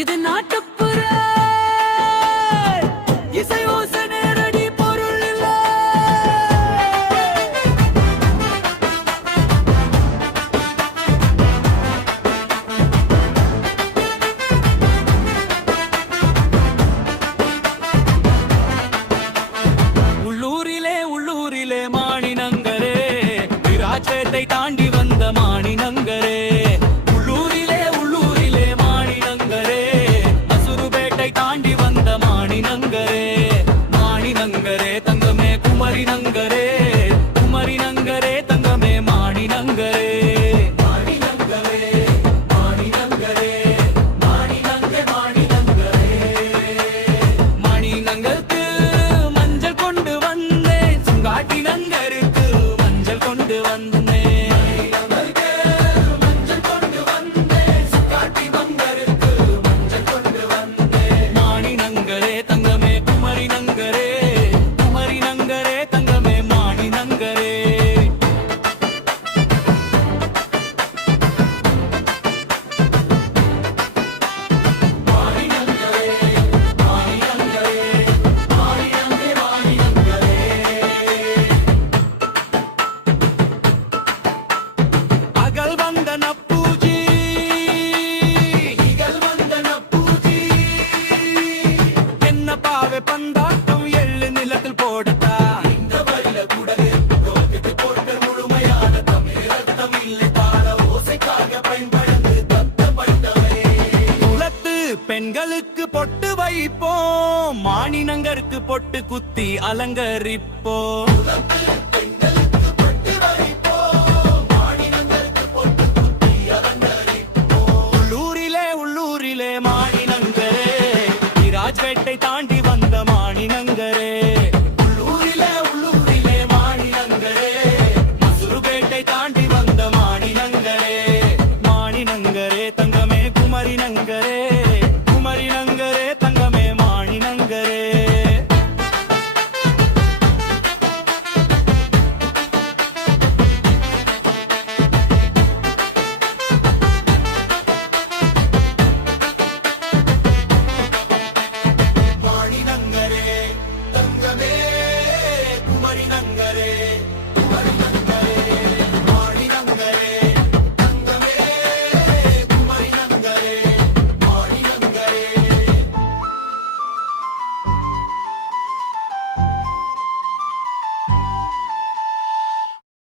இது நாட்டுப்புற இசை ஓசை நேரடி பொருள் இல்ல. உள்ளூரிலே மாணினங்கரே விராஜத்தை தாண்டி வந்த மாணினங்கரே. உள்ளூரிலே மாணினங்கரே மசுருபேட்டை தாண்டி வந்த மாணினங்கரே. மாணினங்கரே தங்கமே குமரி நங்கரே, குமரி நங்கரே தங்கமே மாணினங்கரே. மாணினங்கருக்கு மஞ்சள் கொண்டு வந்தேன், சுங்காட்டி நங்கருக்கு மஞ்சள் கொண்டு வந்தேன். மாணினங்கரே தங்கமே குமரி நங்கரே, குமரி நங்கரே தங்கமே மாணினங்கரே. அகல் வந்த நப்பூஜி, இகல் வந்த நப்பூஜி, என்ன பாவை பந்தாட்டம் எள்ளு நிலத்தில் போடத்தா. இந்த வயல கூடவே போட்ட முழுமையான தமிழ் ரத்தம் இல்லை, தாள ஓசைக்காக பயன்படுத்து தத்தப்பட்டவை. குலத்து பெண்களுக்கு பொட்டு வைப்போம், மாணினங்கருக்கு பொட்டு குத்தி அலங்கரிப்போம்.